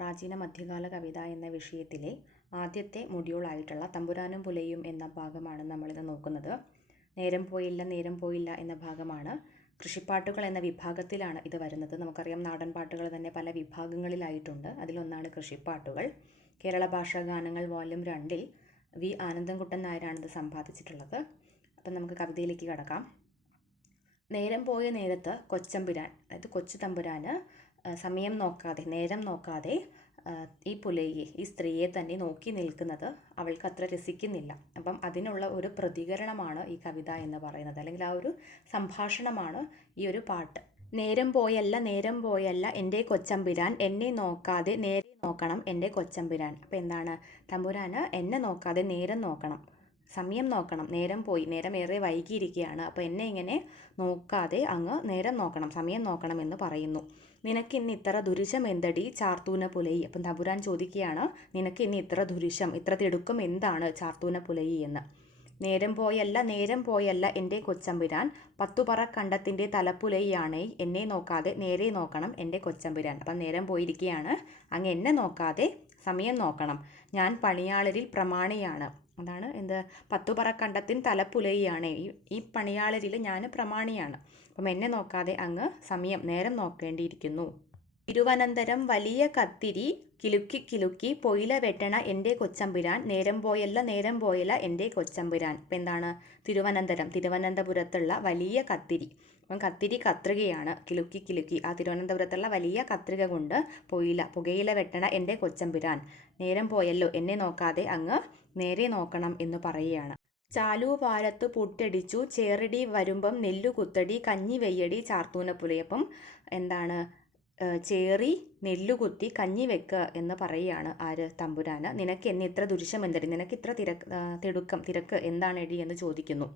പ്രാചീന മധ്യകാല കവിത എന്ന വിഷയത്തിലെ ആദ്യത്തെ മൊഡ്യൂളായിട്ടുള്ള തമ്പുരാനും പുലയും എന്ന ഭാഗമാണ് നമ്മളിന്ന് നോക്കുന്നത്. നേരം പോയില്ല നേരം പോയില്ല എന്ന ഭാഗമാണ്. കൃഷിപ്പാട്ടുകൾ എന്ന വിഭാഗത്തിലാണ് ഇത് വരുന്നത്. നമുക്കറിയാം നാടൻ പാട്ടുകൾ തന്നെ പല വിഭാഗങ്ങളിലായിട്ടുണ്ട്. അതിലൊന്നാണ് കൃഷിപ്പാട്ടുകൾ. കേരള ഭാഷാ ഗാനങ്ങൾ വോല്യം രണ്ടിൽ വി ആനന്ദൻകുട്ടൻ നായരാണ് ഇത് സമ്പാദിച്ചിട്ടുള്ളത്. അപ്പം നമുക്ക് കവിതയിലേക്ക് കടക്കാം. നേരം പോയ നേരത്ത് കൊച്ചമ്പുരാൻ അതായത് കൊച്ചു തമ്പുരാന് സമയം നോക്കാതെ നേരം നോക്കാതെ ഈ പുലയെ ഈ സ്ത്രീയെ തന്നെ നോക്കി നിൽക്കുന്നത് അവൾക്ക് അത്ര രസിക്കുന്നില്ല. അപ്പം അതിനുള്ള ഒരു പ്രതികരണമാണ് ഈ കവിത എന്ന് പറയുന്നത്. അല്ലെങ്കിൽ ആ ഒരു സംഭാഷണമാണ് ഈ ഒരു പാട്ട്. നേരം പോയല്ല നേരം പോയല്ല എന്റെ കൊച്ചമ്പിരാൻ എന്നെ നോക്കാതെ നേരെ നോക്കണം എന്റെ കൊച്ചമ്പിരാൻ. അപ്പം എന്താണ്? തമ്പുരാന് എന്നെ നോക്കാതെ നേരം നോക്കണം. സമയം നോക്കണം. നേരം പോയി. നേരം ഏറെ വൈകിയിരിക്കുകയാണ്. അപ്പോൾ എന്നെ ഇങ്ങനെ നോക്കാതെ അങ്ങ് നേരം നോക്കണം. സമയം നോക്കണം എന്ന് പറയുന്നു. നിനക്ക് ഇന്ന് ഇത്ര ദുരിശം എന്തടി? ചാർത്തൂന പുലയി അപ്പം തമ്പുരാൻ ചോദിക്കുകയാണ് നിനക്ക് ഇന്ന് ഇത്ര ദുരിശം ഇത്ര തിടുക്കം എന്താണ് ചാർത്തൂന പുലയി എന്ന്? നേരം പോയല്ല നേരം പോയല്ല എന്റെ കൊച്ചമ്പുരാൻ. പത്തുപറ കണ്ടത്തിന്റെ തലപ്പുലയാണേ. എന്നെ നോക്കാതെ നേരെ നോക്കണം എന്റെ കൊച്ചമ്പുരാൻ. അപ്പം നേരം പോയിരിക്കുകയാണ്. അങ്ങ് എന്നെ നോക്കാതെ സമയം നോക്കണം. ഞാൻ പണിയാളരിൽ പ്രമാണിയാണ്. അതാണ് എന്ത്? പത്തുപറ കണ്ടത്തിൻ തലപ്പുലയാണ് ഈ ഈ പണിയാളരിൽ ഞാൻ പ്രമാണിയാണ്. അപ്പം എന്നെ നോക്കാതെ അങ്ങ് സമയം നേരം നോക്കേണ്ടിയിരിക്കുന്നു. തിരുവനന്തരം വലിയ കത്തിരി കിലുക്കി കിലുക്കി പൊയില വെട്ടണ എന്റെ കൊച്ചമ്പുരാൻ നേരം പോയല്ല നേരം പോയല്ല എന്റെ കൊച്ചമ്പുരാൻ. ഇപ്പം എന്താണ്? തിരുവനന്തപുരം തിരുവനന്തപുരത്തുള്ള വലിയ കത്തിരി. അപ്പം കത്തിരി കത്രികയാണ് കിലുക്കി കിലുക്കി. ആ തിരുവനന്തപുരത്തുള്ള വലിയ കത്രിക കൊണ്ട് പൊയില പുകയില വെട്ടണ എന്റെ കൊച്ചമ്പുരാൻ. നേരം പോയല്ലോ എന്നെ നോക്കാതെ അങ്ങ് നേരെ നോക്കണം എന്ന് പറയുകയാണ്. ചാലൂവാരത്തു പുട്ടടിച്ചു ചേറടി വരുമ്പം നെല്ലു കുത്തടി കഞ്ഞി വെയ്യടി ചാർത്തൂനപ്പുലയപ്പം എന്താണ്? ചേറി നെല്ലുകുത്തി കഞ്ഞി വെക്കുക എന്ന് പറയുകയാണ് ആര്? തമ്പുരാന്. നിനക്ക് എന്നെ ഇത്ര ദുരിശം എന്തടി നിനക്ക് ഇത്ര തിരക്ക് തിടുക്കം തിരക്ക് എന്താണ് എടി എന്ന് ചോദിക്കുന്നു.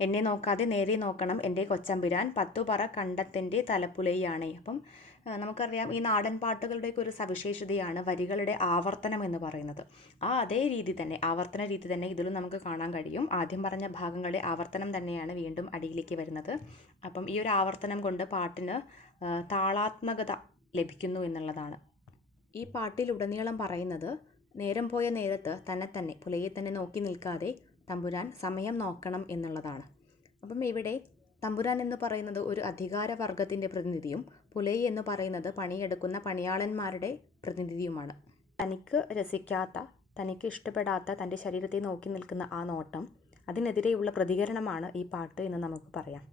എന്നെ നോക്കാതെ നേരെ നോക്കണം എന്റെ കൊച്ചമ്പുരാൻ പത്തുപറ കണ്ടത്തിന്റെ തലപ്പുലയാണേ. അപ്പം നമുക്കറിയാം ഈ നാടൻ പാട്ടുകളുടെയൊക്കെ ഒരു സവിശേഷതയാണ് വരികളുടെ ആവർത്തനം എന്ന് പറയുന്നത്. ആ അതേ രീതി തന്നെ ആവർത്തന രീതി തന്നെ ഇതിലും നമുക്ക് കാണാൻ കഴിയും. ആദ്യം പറഞ്ഞ ഭാഗങ്ങളുടെ ആവർത്തനം തന്നെയാണ് വീണ്ടും അടിയിലേക്ക് വരുന്നത്. അപ്പം ഈ ഒരു ആവർത്തനം കൊണ്ട് പാട്ടിന് താളാത്മകത ലഭിക്കുന്നു എന്നുള്ളതാണ്. ഈ പാട്ടിലുടനീളം പറയുന്നത് നേരം പോയ നേരത്ത് തന്നെ തന്നെ പുലയെ തന്നെ നോക്കി നിൽക്കാതെ തമ്പുരാൻ സമയം നോക്കണം എന്നുള്ളതാണ്. അപ്പം ഇവിടെ തമ്പുരാൻ എന്ന് പറയുന്നത് ഒരു അധികാരവർഗത്തിന്റെ പ്രതിനിധിയും പുലൈ എന്ന് പറയുന്നത് പണിയെടുക്കുന്ന പണിയാളന്മാരുടെ പ്രതിനിധിയുമാണ്. തനിക്ക് രസിക്കാത്ത തനിക്ക് ഇഷ്ടപ്പെടാത്ത തന്റെ ശരീരത്തെ നോക്കി നിൽക്കുന്ന ആ നോട്ടം അതിനെതിരെയുള്ള പ്രതികരണമാണ് ഈ പാട്ട് എന്ന് നമുക്ക് പറയാം.